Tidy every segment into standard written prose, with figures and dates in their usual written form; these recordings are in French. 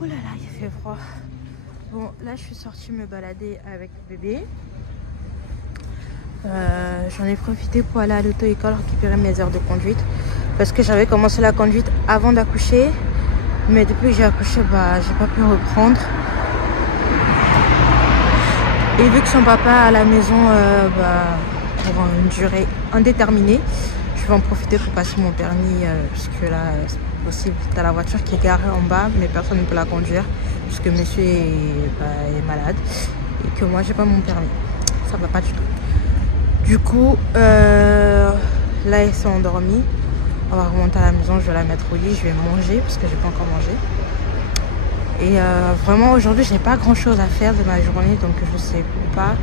Oh là là, il fait froid. Bon, là je suis sortie me balader avec le bébé. J'en ai profité pour aller à l'auto-école récupérer mes heures de conduite. Parce que j'avais commencé la conduite avant d'accoucher. Mais depuis que j'ai accouché, bah, j'ai pas pu reprendre. Et vu que son papa est à la maison pour une durée indéterminée, je vais en profiter pour passer mon permis. Puisque là, c'est possible. T'as la voiture qui est garée en bas, mais personne ne peut la conduire. Puisque monsieur est malade. Et que moi, j'ai pas mon permis. Ça va pas du tout. Du coup, là, ils sont endormis. On va remonter à la maison, je vais la mettre au lit, je vais manger parce que j'ai pas encore mangé. Et vraiment aujourd'hui, j'ai pas grand chose à faire de ma journée, donc je sais pas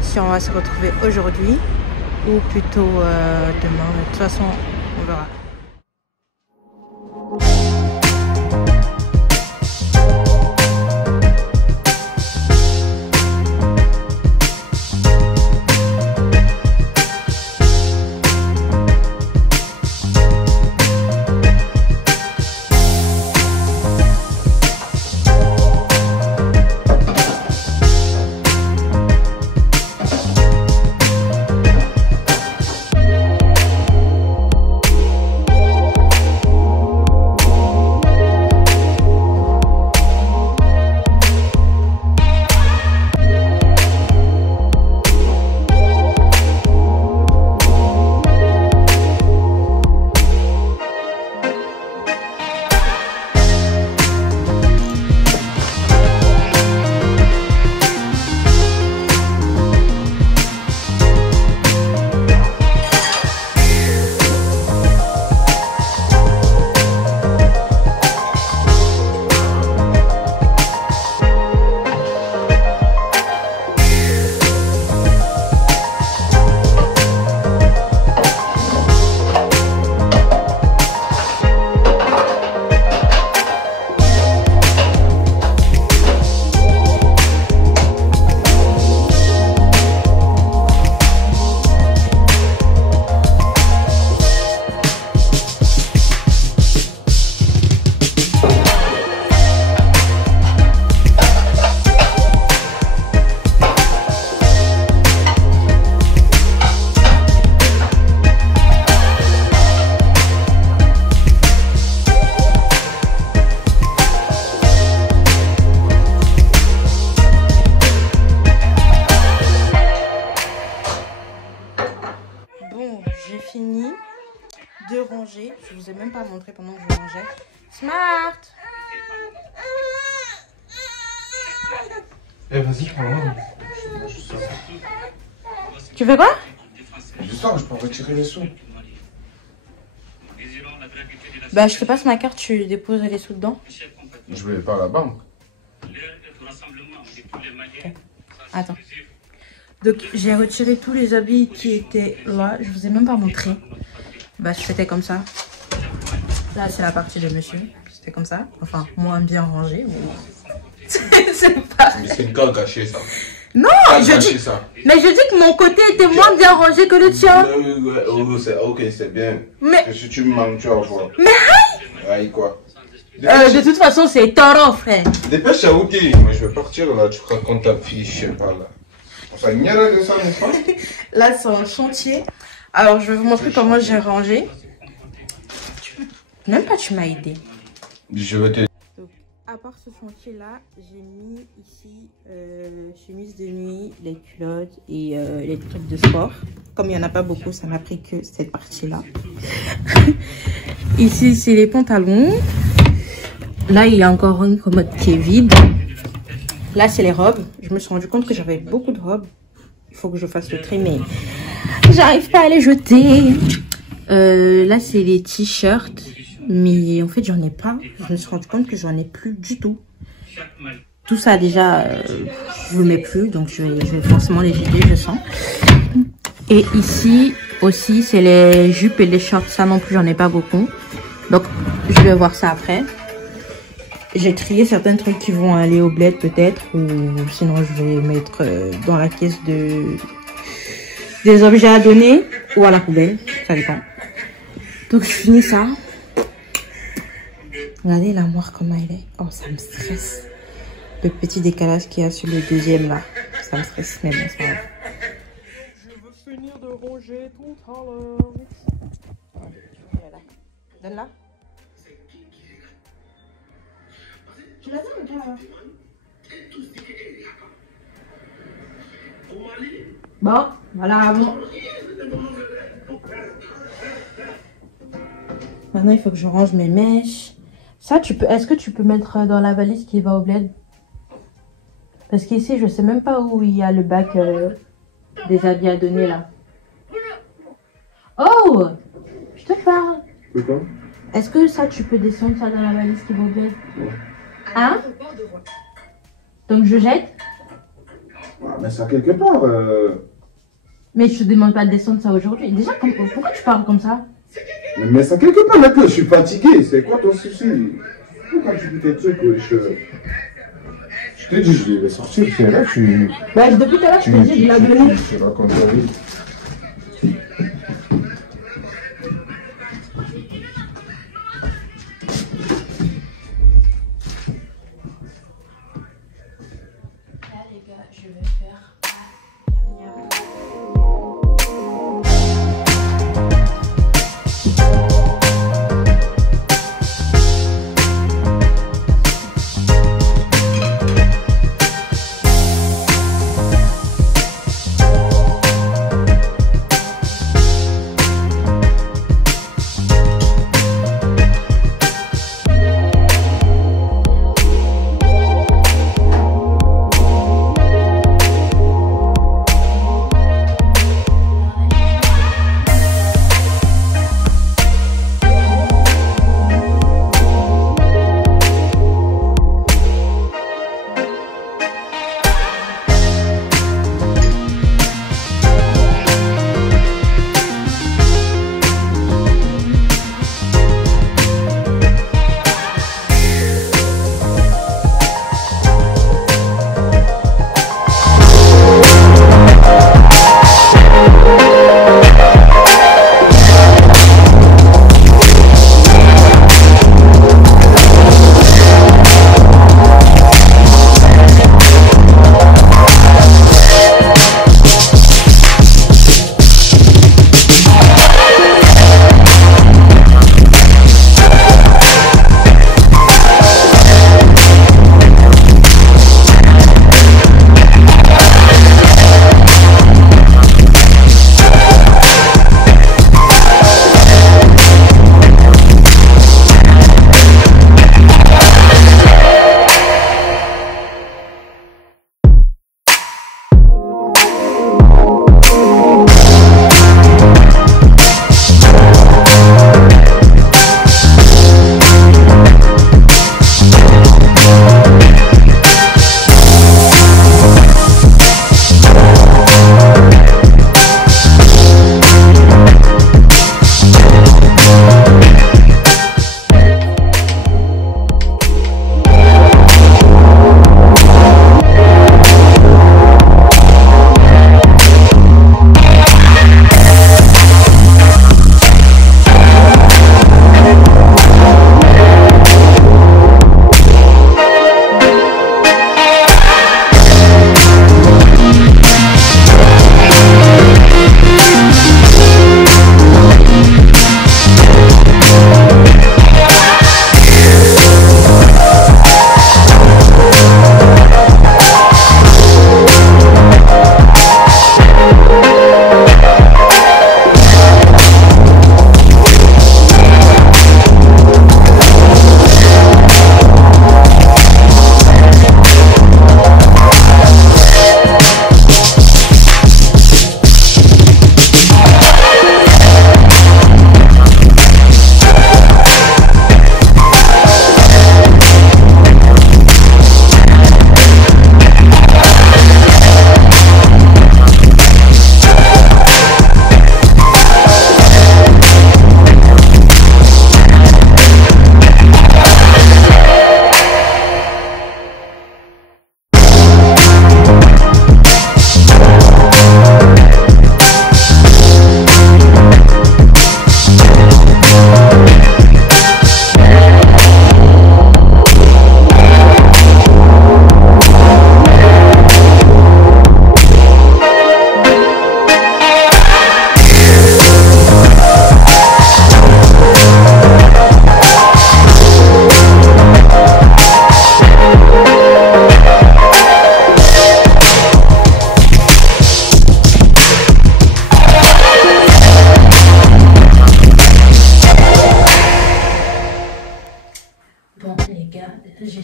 si on va se retrouver aujourd'hui ou plutôt demain. Mais de toute façon, on verra. J'ai fini de ranger. Je vous ai même pas montré pendant que je rangeais. Smart. Eh, vas-y, prends-moi. Tu fais quoi? Je sors, je peux retirer les sous. Bah, je te passe ma carte, tu déposes les sous dedans. Je vais pas à la banque. Okay. Attends. Donc, j'ai retiré tous les habits qui étaient là. Je vous ai même pas montré. Bah, c'était comme ça. Là, c'est la partie de monsieur. C'était comme ça. Enfin, moins bien rangé. Mais... c'est pas... Mais c'est une carte gâchée, ça. Non, je dis... ça. Mais je dis que mon côté était moins bien rangé que le tien. Ok, c'est bien. Mais... si tu me manques, tu vas voir. Mais aïe, quoi. De toute façon, c'est taureau, frère. Dépêche à ok. Mais je vais partir, là. Tu racontes ta fille, je sais pas, là. Ça de ça, n'est-ce pas? Là, c'est un chantier. Alors, je vais vous montrer comment j'ai rangé. Même pas, tu m'as aidé. Je vais te... Donc, à part ce chantier-là, j'ai mis ici chemise de nuit, les culottes et les trucs de sport. Comme il n'y en a pas beaucoup, ça m'a pris que cette partie-là. Ici, c'est les pantalons. Là, il y a encore une commode qui est vide. Là, c'est les robes. Je me suis rendu compte que j'avais beaucoup de robes. Il faut que je fasse le tri, mais j'arrive pas à les jeter. Là, c'est les t-shirts. Mais en fait, j'en ai pas. Je me suis rendu compte que j'en ai plus du tout. Tout ça, déjà, je ne mets plus. Donc, je vais forcément les jeter, je sens. Et ici, aussi, c'est les jupes et les shorts. Ça non plus, j'en ai pas beaucoup. Donc, je vais voir ça après. J'ai trié certains trucs qui vont aller au bled peut-être, ou sinon je vais mettre dans la caisse des objets à donner ou à la poubelle, ça dépend. Donc je finis ça. Regardez l'armoire comment elle est. Oh, ça me stresse. Le petit décalage qu'il y a sur le deuxième là. Ça me stresse, mais bon, c'est pas grave. Je veux finir de ranger tout à l'heure. Voilà. Donne-la. Tu l'as vu ou pas? Bon, voilà. Bon. Maintenant, il faut que je range mes mèches. Ça, tu peux. Est-ce que tu peux mettre dans la valise qui va au bled? Parce qu'ici, je sais même pas où il y a le bac des habits à donner là. Oh! Je te parle. Pourquoi? Est-ce que ça, tu peux descendre ça dans la valise qui va au bled? Hein? Donc je jette? Ah, mais ça quelque part. Mais je te demande pas de descendre ça aujourd'hui. Déjà, pourquoi tu parles comme ça? Mais ça quelque part, maintenant, je suis fatigué. C'est quoi ton souci? Pourquoi tu dis tes trucs, je t'ai dit, je devais sortir, c'est là, tu... Bah, depuis tout à l'heure, je t'ai dit, je l'ai donné. Tu racontes ta vie. Là, les gars, je vais faire...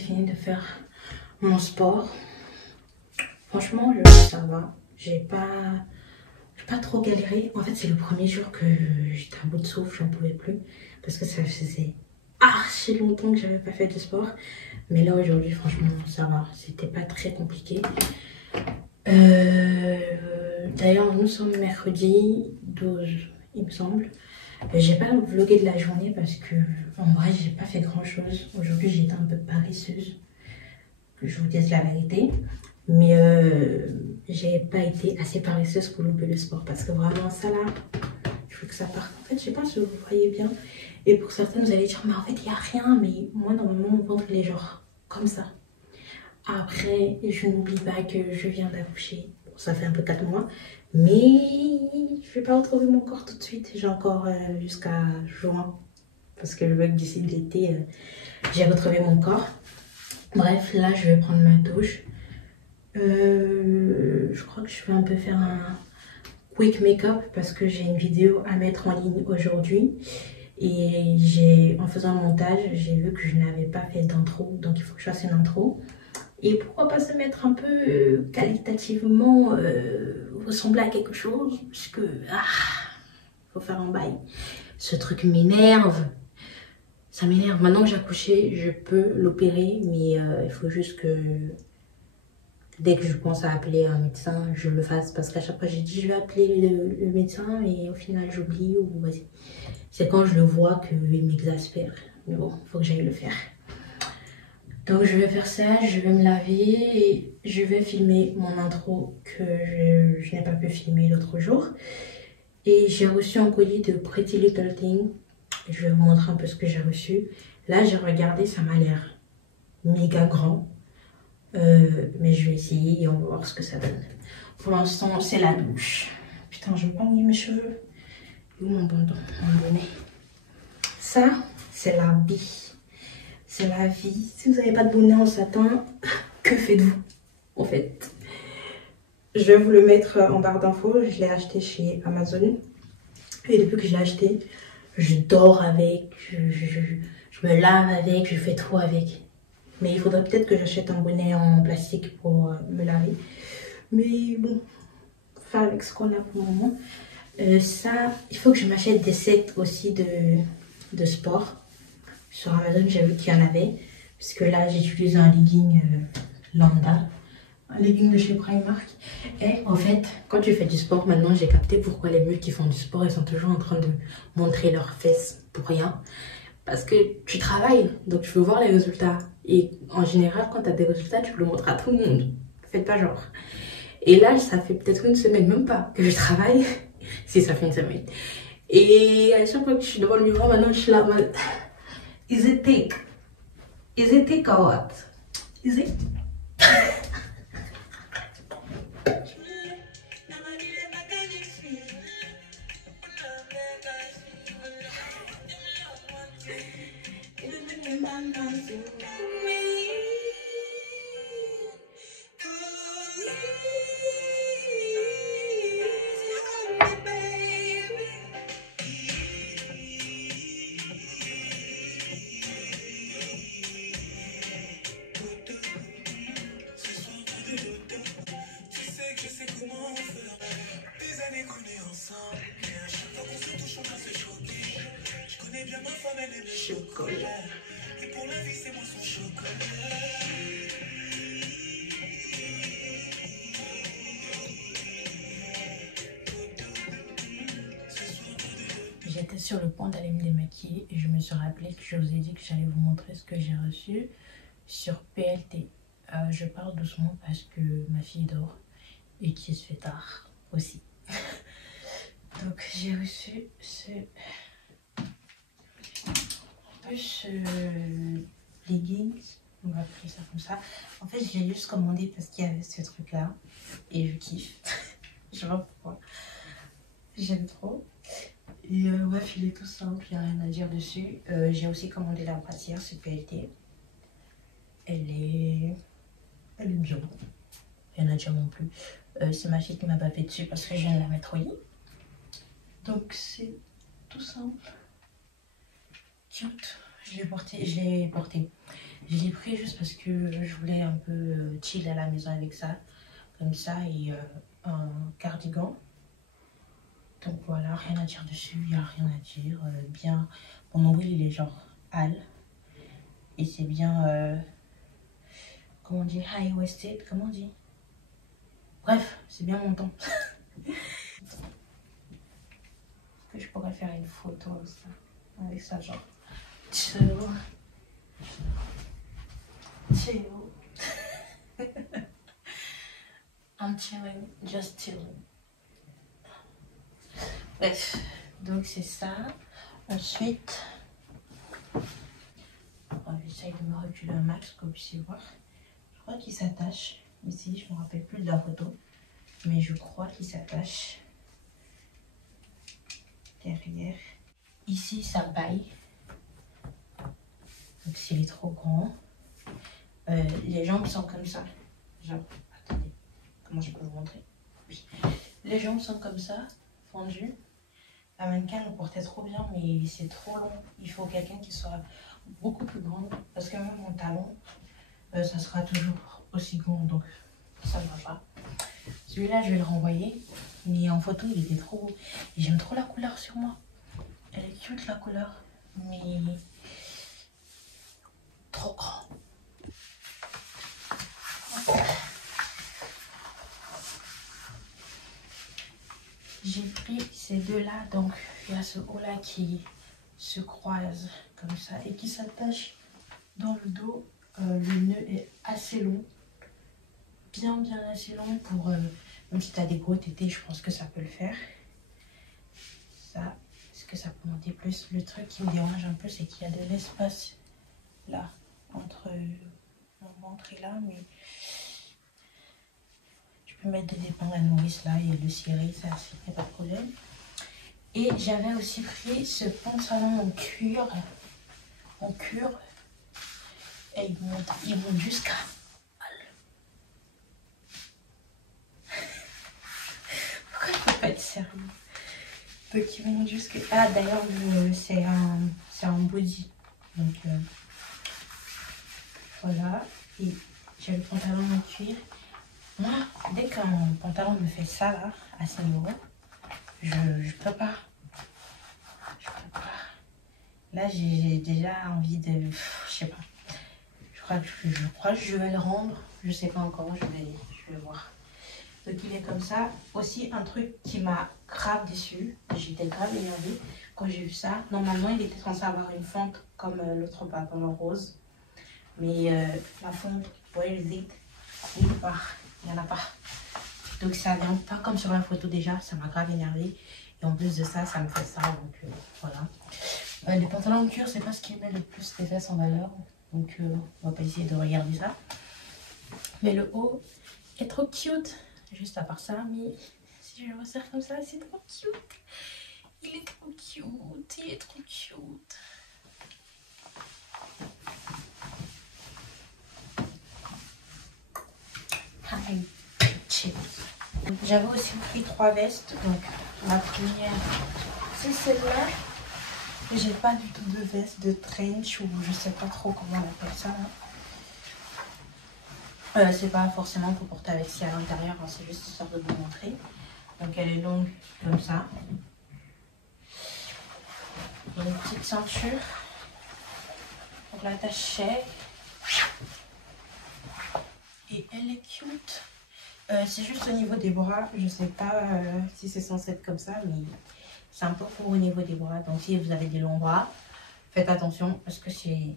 fini de faire mon sport. Franchement, ça va. J'ai pas trop galéré. En fait, c'est le premier jour que j'étais à bout de souffle, j'en pouvais plus. Parce que ça faisait archi longtemps que j'avais pas fait de sport. Mais là, aujourd'hui, franchement, ça va. C'était pas très compliqué. D'ailleurs, nous sommes mercredi 12, il me semble. J'ai pas vlogué de la journée parce que, en vrai, j'ai pas fait grand chose. Aujourd'hui, j'étais un peu paresseuse, que je vous dise la vérité. Mais j'ai pas été assez paresseuse pour louper le sport parce que vraiment, ça là, je veux que ça parte. En fait, je sais pas si vous voyez bien. Et pour certains, vous allez dire, mais en fait, il n'y a rien. Mais moi, normalement, mon ventre, il est genre comme ça. Après, je n'oublie pas que je viens d'accoucher. Bon, ça fait un peu 4 mois. Mais je vais pas retrouver mon corps tout de suite. J'ai encore jusqu'à juin. Parce que je veux que d'ici l'été, j'ai retrouvé mon corps. Bref, là, je vais prendre ma douche. Je crois que je vais un peu faire un quick make-up parce que j'ai une vidéo à mettre en ligne aujourd'hui. Et en faisant le montage, j'ai vu que je n'avais pas fait d'intro. Donc, il faut que je fasse une intro. Et pourquoi pas se mettre un peu qualitativement, ressembler à quelque chose. Parce que, faut faire un bail. Ce truc m'énerve. Ça m'énerve. Maintenant que j'ai accouché, je peux l'opérer. Mais il faut juste que, dès que je pense à appeler un médecin, je le fasse. Parce qu'à chaque fois, j'ai dit, je vais appeler le médecin. Et au final, j'oublie. Ou vas-y. C'est quand je le vois qu'il m'exaspère. Mais bon, il faut que j'aille le faire. Donc je vais faire ça, je vais me laver et je vais filmer mon intro que je n'ai pas pu filmer l'autre jour. Et j'ai reçu un colis de Pretty Little Thing. Je vais vous montrer un peu ce que j'ai reçu. Là j'ai regardé, ça m'a l'air méga grand. Mais je vais essayer et on va voir ce que ça donne. Pour l'instant c'est la douche. Putain, je vais pas mouiller mes cheveux. Où mon bonnet? Ça, c'est la vie. C'est la vie. Si vous n'avez pas de bonnet en satin, que faites-vous en fait? Je vais vous le mettre en barre d'infos. Je l'ai acheté chez Amazon. Et depuis que je l'ai acheté, je dors avec, je me lave avec, je fais tout avec. Mais il faudrait peut-être que j'achète un bonnet en plastique pour me laver. Mais bon, faire avec ce qu'on a pour le moment. Ça, il faut que je m'achète des sets aussi de sport. Sur Amazon, j'ai vu qu'il y en avait. Parce que là, j'utilise un legging lambda. Un legging de chez Primark. Et en fait, quand tu fais du sport, maintenant, j'ai capté pourquoi les meufs qui font du sport, elles sont toujours en train de montrer leurs fesses pour rien. Parce que tu travailles, donc tu veux voir les résultats. Et en général, quand tu as des résultats, tu le montres à tout le monde. Faites pas genre. Et là, ça fait peut-être une semaine, même pas, que je travaille. Si, ça fait une semaine. Et à chaque fois que je suis devant le miroir, maintenant, je suis là en mode... Is it thick? Is it thick or what? Is it? Chocolat. Et pour la vie, c'est moi son chocolat. J'étais sur le point d'aller me démaquiller et je me suis rappelé que je vous ai dit que j'allais vous montrer ce que j'ai reçu sur PLT. Je parle doucement parce que ma fille dort et qu'il se fait tard aussi. Donc j'ai reçu ce leggings, on va appeler ça comme ça. En fait, j'ai juste commandé parce qu'il y avait ce truc là et je kiffe. Je sais pas pourquoi, j'aime trop. Et bref, il est tout simple, il n'y a rien à dire dessus. J'ai aussi commandé la brassière, c'est PLT. Elle est bien, rien à dire non plus. C'est ma fille qui m'a bavé dessus parce que je viens de la mettre au lit. Donc c'est tout simple. Cute. je l'ai pris juste parce que je voulais un peu chill à la maison avec ça. Comme ça, et un cardigan. Donc voilà, rien à dire dessus, il n'y a rien à dire. Bien, mon nombril il est genre hal. Et c'est bien, comment on dit, high-waisted, comment on dit? Bref, c'est bien mon temps. Est-ce que je pourrais faire une photo avec ça genre chill. Chill. I'm chilling, just chilling. Bref, donc c'est ça. Ensuite, j'essaye de me reculer un max pour que vous puissiez voir. Je crois qu'il s'attache ici, je ne me rappelle plus de la photo, mais je crois qu'il s'attache derrière. Ici, ça baille. Donc s'il est trop grand, les jambes sont comme ça. Genre, attendez, comment je peux vous montrer? Oui. Les jambes sont comme ça, fendues. La mannequin le portait trop bien, mais c'est trop long. Il faut quelqu'un qui soit beaucoup plus grand. Parce que même mon talon, ça sera toujours aussi grand. Donc ça ne va pas. Celui-là, je vais le renvoyer. Mais en photo, il était trop beau. Et j'aime trop la couleur sur moi. Elle est cute la couleur. Mais trop grand. J'ai pris ces deux-là, donc il y a ce haut-là qui se croise comme ça et qui s'attache dans le dos. Le nœud est assez long, bien assez long pour, même si tu as des gros tétés, je pense que ça peut le faire. Ça, est-ce que ça peut monter plus? Le truc qui me dérange un peu, c'est qu'il y a de l'espace là, entre mon ventre et là, mais je peux mettre des dépends à la nourrice là et le cirer, ça, c'est pas de problème. Et j'avais aussi pris ce pantalon en cuir, et il monte jusqu'à... Pourquoi il faut pas être sérieux? Donc il monte jusqu'à... Ah d'ailleurs, c'est un body. Donc voilà, et j'ai le pantalon en cuir. Moi, dès qu'un pantalon me fait ça là, à 5 €, je peux pas. Là, j'ai déjà envie de... Je sais pas. Je crois que je vais le rendre. Je sais pas encore, je vais voir. Donc il est comme ça. Aussi un truc qui m'a grave déçu. J'étais grave énervée quand j'ai vu ça. Normalement, il était censé avoir une fente comme l'autre pantalon rose. Mais la fente, ouais, il n'y en a pas. Donc ça vient pas comme sur la photo déjà. Ça m'a grave énervée. Et en plus de ça, ça me fait ça. Donc voilà. Les pantalons en cuir, c'est pas ce qui met le plus les fesses en valeur. Donc on va pas essayer de regarder ça. Mais le haut est trop cute. Juste à part ça, mais si je le resserre comme ça, c'est trop cute. Il est trop cute. Il est trop cute. Hi, bitches. J'avais aussi pris 3 vestes. Donc la première, c'est celle-là. J'ai pas du tout de veste de trench ou je sais pas trop comment on appelle ça là. C'est pas forcément pour porter avec ci à l'intérieur, hein, c'est juste histoire de vous montrer. Donc elle est longue comme ça. Il y a une petite ceinture. Donc l'attache et elle est cute. C'est juste au niveau des bras, je sais pas si c'est censé être comme ça, mais c'est un peu court au niveau des bras. Donc si vous avez des longs bras, faites attention parce que c'est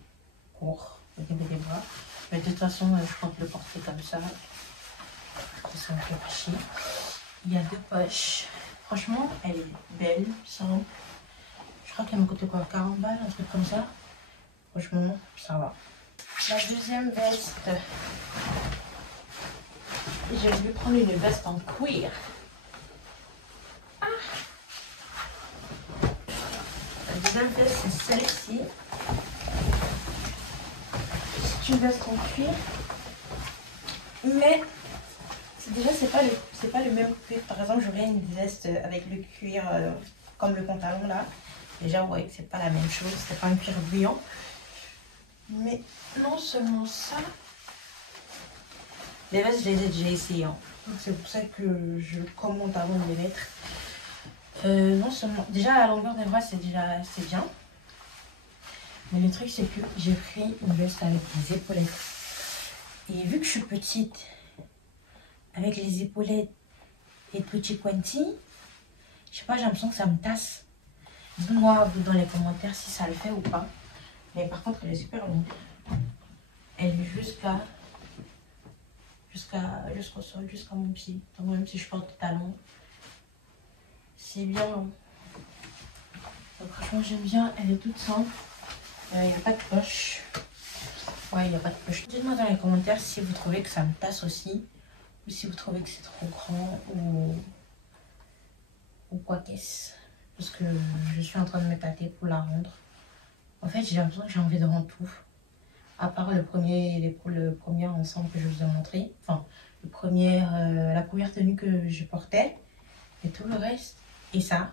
court au niveau des bras. Mais de toute façon, je compte le porter comme ça. Ça me fait pas chier. Il y a 2 poches. Franchement, elle est belle, simple. Je crois qu'elle m'a coûté quoi, 40 balles, un truc comme ça. Franchement, ça va. La deuxième veste. J'ai voulu prendre une veste en cuir. Ah. La deuxième veste, c'est celle-ci. C'est une veste en cuir. Mais déjà, c'est pas le même cuir. Par exemple, j'aurais une veste avec le cuir comme le pantalon là. Déjà, ouais, c'est pas la même chose. C'est pas un cuir brillant. Mais non seulement ça, les vestes, je les ai déjà essayées. Hein. Donc c'est pour ça que je commande avant de les mettre. Non seulement, déjà la longueur des bras c'est bien. Mais le truc c'est que j'ai pris une veste avec des épaulettes. Et vu que je suis petite, avec les épaulettes et petits pointillés, je sais pas, j'ai l'impression que ça me tasse. Dites-moi vous dans les commentaires si ça le fait ou pas. Mais par contre elle est super longue. Elle est jusqu'au sol, jusqu'à mon pied. Donc même si je porte des talons, c'est bien long. Donc franchement j'aime bien, elle est toute simple. Il n'y a pas de poche. Ouais, il n'y a pas de poche. Dites-moi dans les commentaires si vous trouvez que ça me tasse aussi. Ou si vous trouvez que c'est trop grand ou quoi qu'est-ce. Parce que je suis en train de me tâter pour la rendre. En fait j'ai l'impression que j'ai envie de rendre tout. À part le premier ensemble que je vous ai montré. Enfin, la première tenue que je portais. Et tout le reste. Et ça.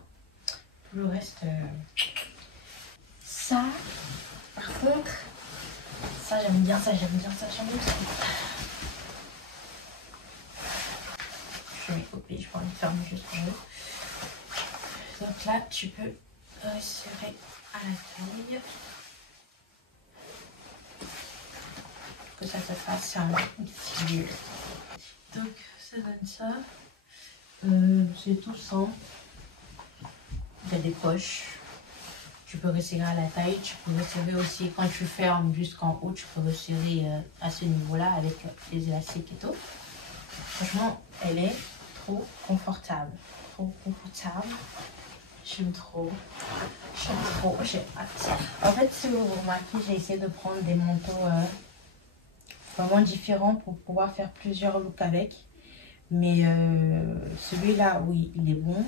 Tout le reste. Ça. Par contre. Ça j'aime bien, ça. Je vais les couper, je vais en fermer juste pour eux. Donc là, tu peux resserrer à la taille. Que ça te fasse un figure. Donc ça donne ça. C'est tout simple. Il y a des poches. Tu peux resserrer à la taille. Tu peux resserrer aussi quand tu fermes jusqu'en haut. Tu peux resserrer à ce niveau-là avec les élastiques et tout. Franchement, elle est trop confortable. Trop confortable. J'aime trop. J'ai hâte. En fait, si vous remarquez, j'ai essayé de prendre des manteaux vraiment différents pour pouvoir faire plusieurs looks avec. Mais celui-là, oui, il est bon.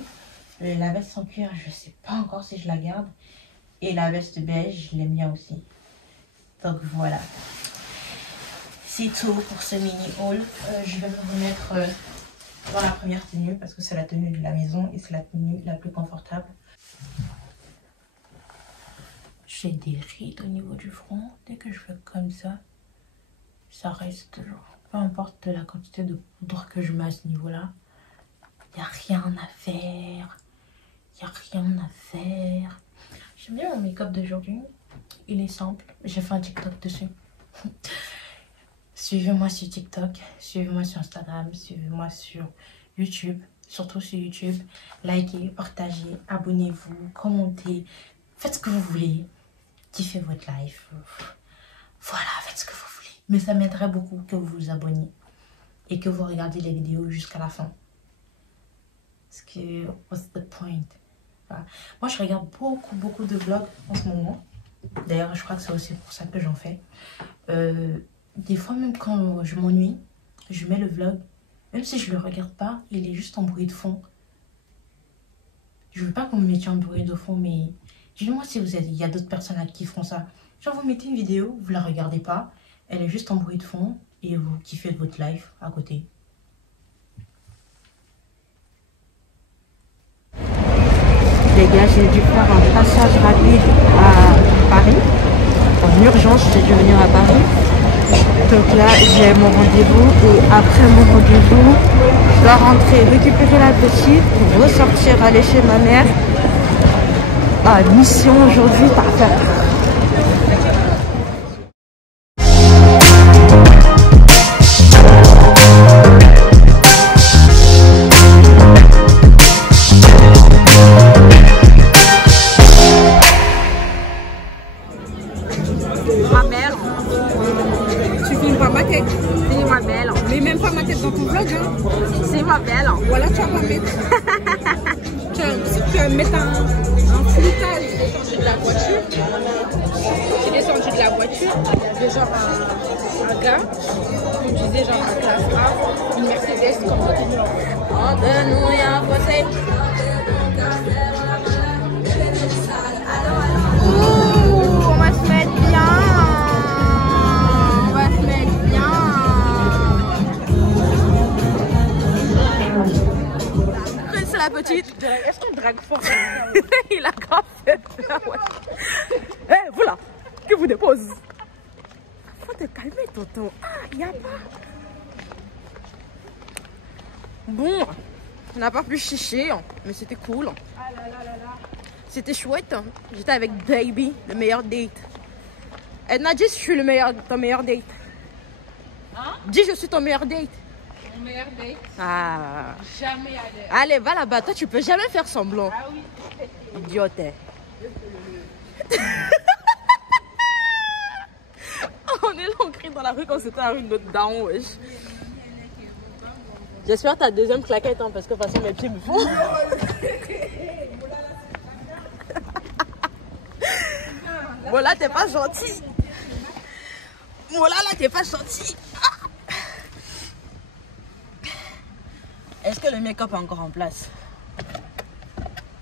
La veste en cuir, je sais pas encore si je la garde. Et la veste beige, je l'aime bien aussi. Donc voilà. C'est tout pour ce mini haul. Je vais me remettre dans la première tenue parce que c'est la tenue de la maison et c'est la tenue la plus confortable. J'ai des rides au niveau du front. Dès que je fais comme ça reste toujours. Peu importe la quantité de poudre que je mets à ce niveau-là. Il n'y a rien à faire. J'aime bien mon make-up d'aujourd'hui. Il est simple. J'ai fait un TikTok dessus. Suivez-moi sur TikTok. Suivez-moi sur Instagram. Suivez-moi sur YouTube. Surtout sur YouTube. Likez, partagez, abonnez-vous, commentez. Faites ce que vous voulez. Kiffez votre life. Voilà, faites ce que vous voulez. Mais ça m'aiderait beaucoup que vous vous abonniez. Et que vous regardiez les vidéos jusqu'à la fin. Parce que, what's the point? Voilà. Moi, je regarde beaucoup de vlogs en ce moment. D'ailleurs, je crois que c'est aussi pour ça que j'en fais. Des fois, même quand je m'ennuie, je mets le vlog. Même si je le regarde pas, il est juste en bruit de fond. Je veux pas que vous me mettiez en bruit de fond, mais dites-moi si il y a d'autres personnes qui font ça. Genre, vous mettez une vidéo, vous la regardez pas, elle est juste en bruit de fond et vous kiffez votre life à côté. Les gars, j'ai dû faire un passage rapide à Paris. En urgence, j'ai dû venir à Paris. Donc là, j'ai mon rendez-vous et après mon rendez-vous, je dois rentrer, récupérer la petite pour ressortir, aller chez ma mère. Ah, mission aujourd'hui, par faire. Ma belle. Tu filmes pas ma tête. C'est ma belle. Mais même pas ma tête dans ton vlog, hein. C'est ma belle. Voilà, tu vas pas mettre. tu vas mettre un floutage. Descendu de la voiture. J'ai descendu de la voiture. Il y avait genre un gars qui conduisait genre un classe A, une Mercedes comme ça. On va se mettre bien. C'est la petite. Est-ce qu'on drague fort? Il a grave fait. Ouais. Eh, voilà, que vous dépose. te calmer, tonton. Ah, il n'y a pas. Bon, on n'a pas pu chicher, mais c'était cool. Ah là là là là. C'était chouette. J'étais avec Baby, le meilleur date. Edna, dis je suis ton meilleur date. Hein? Dis je suis ton meilleur date. Mon meilleur date. Ah. Jamais aller. Allez, va là-bas. Toi, tu peux jamais faire semblant. Ah oui. Idiote. On est là, on crie dans la rue quand c'était la rue de notre daron, wesh. J'espère ta deuxième claquette, hein, parce que de toute façon mes pieds me font. Bon là t'es pas gentil. Bon là t'es pas gentil. Est-ce que le make-up est encore en place?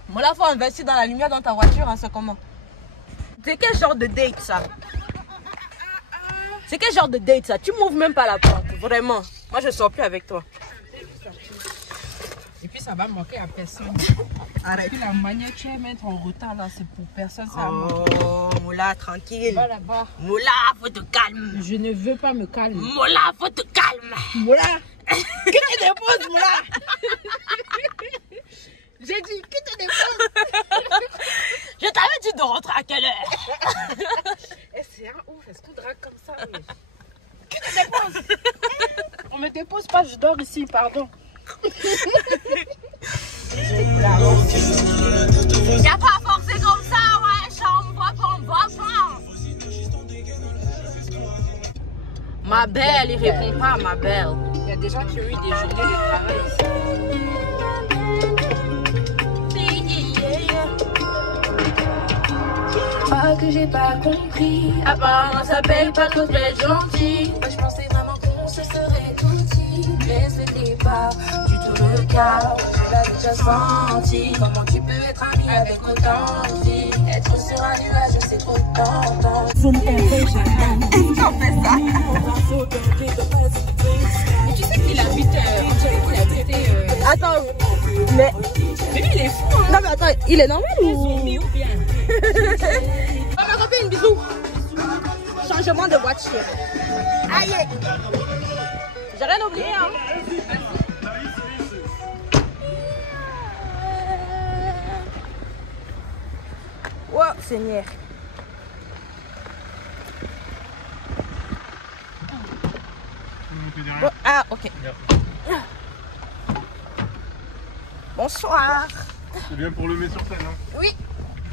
Bon là faut investir dans la lumière dans ta voiture, hein, c'est comment? C'est quel genre de date ça? C'est quel genre de date ça? Tu m'ouvres même pas la porte, vraiment. Moi je sors plus avec toi. Et puis ça va manquer à personne. Arrête. Et puis la manière que tu vas mettre en retard là, c'est pour personne. Ça va manquer. Oh, Moula, tranquille. Va là-bas. Moula, faut te calmer. Je ne veux pas me calmer. Moula, faut te calmer. Voilà. Qui te dépose, Moula? J'ai dit, qui te dépose? Je t'avais dit de rentrer à quelle heure? Eh, c'est un ouf, est-ce qu'on drague comme ça? Mais... Qui te dépose? On me dépose pas, je dors ici, pardon. Y'a pas à forcer comme ça, ouais, on voit pas. Ma belle, il répond pas, ma belle. Il y a des gens qui ont eu des journées de travail ici. Crois que j'ai pas compris. Apparemment, ça paye pas trop très gentil. Moi je pensais vraiment qu'on se serait tout dit, mais ce n'était pas du tout le cas. Je l'avais déjà senti. Comment tu peux être ami avec autant de filles? Être sur un nuage, c'est trop tentant. Mais tu sais qu'il habite. Attends, mais Mais lui, il est fou, hein. non mais attends, il est normal ou? Zombie ou bien? On m'a refait une bisou. Changement de voiture. Aïe. J'ai rien oublié, hein. Oh, Seigneur. Oh, ah, ok. Bonsoir. C'est bien pour le mettre sur scène, hein? Oui.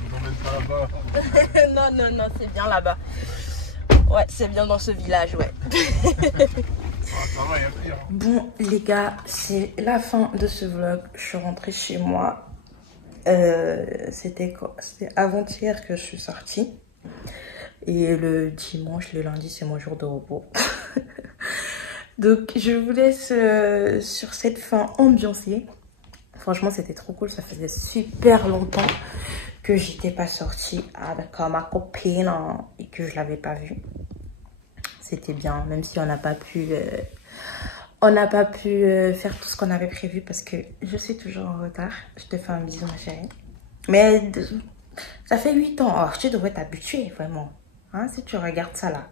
On n'emmène pas là-bas. Non, non, non, c'est bien là-bas. Ouais, c'est bien dans ce village, ouais. Ça va, il y a pire. Bon, les gars, c'est la fin de ce vlog. Je suis rentrée chez moi. C'était quoi? C'était avant-hier que je suis sortie. Et le dimanche, le lundi, c'est mon jour de repos. Donc, je vous laisse sur cette fin ambiancée. Franchement, c'était trop cool. Ça faisait super longtemps que j'étais pas sortie avec ma copine hein, et que je l'avais pas vue. C'était bien, même si on n'a pas pu faire tout ce qu'on avait prévu parce que je suis toujours en retard. Je te fais un bisou, ma chérie. Mais ça fait 8 ans. Oh, tu devrais t'habituer, vraiment. Hein, si tu regardes ça là.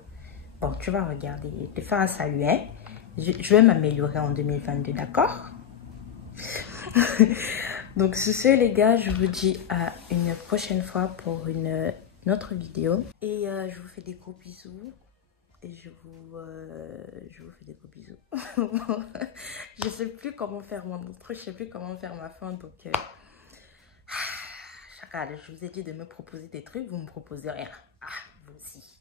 Bon, tu vas regarder. Te faire un salut, hein. Je vais m'améliorer en 2022, d'accord? Donc, sur ce, les gars, je vous dis à une prochaine fois pour une autre vidéo. Et je vous fais des gros bisous. Et je vous fais des gros bisous. Je sais plus comment faire mon outro, je sais plus comment faire ma fin. Donc, chacal, je vous ai dit de me proposer des trucs, vous me proposez rien. Ah, vous aussi.